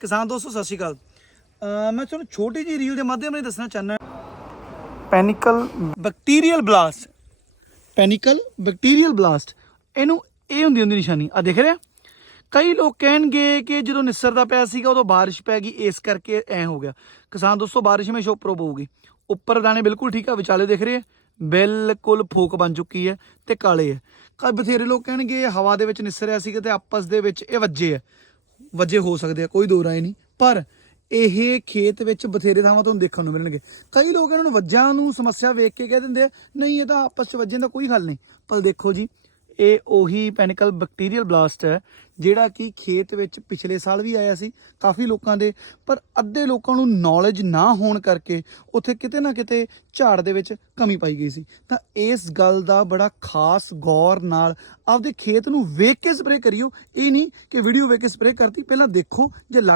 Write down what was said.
ਕਿਸਾਨ ਦੋਸਤੋ ਸਤਿ ਸ਼੍ਰੀ ਅਕਾਲ। ਮੈਂ ਤੁਹਾਨੂੰ ਛੋਟੀ ਜਿਹੀ ਰੀਲ ਦੇ ਮਾਧਿਅਮ ਨਾਲ ਦੱਸਣਾ ਚਾਹੁੰਦਾ panicle bacterial blast panicle bacterial blast ਇਹਨੂੰ ਇਹ ਹੁੰਦੀ ਹੁੰਦੀ ਨਿਸ਼ਾਨੀ। ਆ ਦੇਖ ਰਿਹਾ? ਕਈ ਲੋਕ ਕਹਿਣਗੇ ਕਿ ਜਦੋਂ ਨਿਸਰਦਾ ਪਿਆ ਸੀਗਾ ਉਦੋਂ ਬਾਰਿਸ਼ ਪੈ ਗਈ। ਇਸ ਕਰਕੇ ਐ ਹੋ ਗਿਆ। ਕਿਸਾਨ ਦੋਸਤੋ ਬਾਰਿਸ਼ ਹਮੇਸ਼ਾ ਉੱਪਰੋਂ ਪਊਗੀ। ਉੱਪਰ ਦਾਣੇ ਬਿਲਕੁਲ ਠੀਕ ਆ ਵਿਚਾਲੇ ਦੇਖ ਰਹੇ? ਬਿਲਕੁਲ ਫੋਕ ਬਣ ਚੁੱਕੀ ਹੈ ਤੇ ਕਾਲੇ ਹੈ ਕਈ ਬਥੇਰੇ ਲੋਕ ਕਹਿਣਗੇ ਹਵਾ ਦੇ ਵਿੱਚ ਨਿਸਰਿਆ ਸੀਗਾ ਤੇ ਆਪਸ ਦੇ ਵਿੱਚ ਇਹ ਵੱਜੇ ਆ। ਵਜੇ ਹੋ ਸਕਦੇ ਆ, ਕੋਈ ਦੋ ਰਾਏ ਨਹੀਂ। ਪਰ ਇਹ ਖੇਤ ਵਿੱਚ ਬਥੇਰੇ ਥਾਵਾਂ ਤੁਹਾਨੂੰ ਦੇਖਣ ਨੂੰ ਮਿਲਣਗੇ। ਕਈ ਲੋਕ ਇਹਨਾਂ ਨੂੰ ਵੱਜਾਂ ਨੂੰ ਸਮੱਸਿਆ ਵੇਖ ਕੇ ਕਹਿ ਦਿੰਦੇ ਆ, ਨਹੀਂ, ਇਹ ਤਾਂ ਆਪਸ ਚ ਵੱਜਣ ਦਾ ਕੋਈ ਹੱਲ ਨਹੀਂ। ਪਰ ਦੇਖੋ ਜੀ ਇਹ ਉਹੀ ਪੈਨਿਕਲ ਬੈਕਟੀਰੀਅਲ ਬਲਾਸਟ ਹੈ, ਜਿਹੜਾ ਕਿ ਖੇਤ ਵਿੱਚ ਪਿਛਲੇ ਸਾਲ ਵੀ ਆਇਆ ਸੀ, ਕਾਫੀ ਲੋਕਾਂ ਦੇ, ਪਰ ਅੱਧੇ ਲੋਕਾਂ ਨੂੰ ਨੌਲੇਜ ਨਾ ਹੋਣ ਕਰਕੇ ਉੱਥੇ ਕਿਤੇ ਨਾ ਕਿਤੇ ਝਾੜ ਦੇ ਵਿੱਚ ਕਮੀ ਪਾਈ ਗਈ ਸੀ। ਤਾਂ ਇਸ ਗੱਲ ਦਾ ਬੜਾ ਖਾਸ ਗੌਰ ਨਾਲ ਆਪਦੇ ਖੇਤ ਨੂੰ ਵੇਖ ਕੇ ਸਪਰੇਅ ਕਰਿਓ। ਇਹ ਨਹੀਂ ਕਿ ਵੀਡੀਓ ਵੇਖ ਕੇ ਸਪਰੇਅ ਕਰਤੀ, ਪਹਿਲਾਂ ਦੇਖੋ ਜੇ ਲੱਗ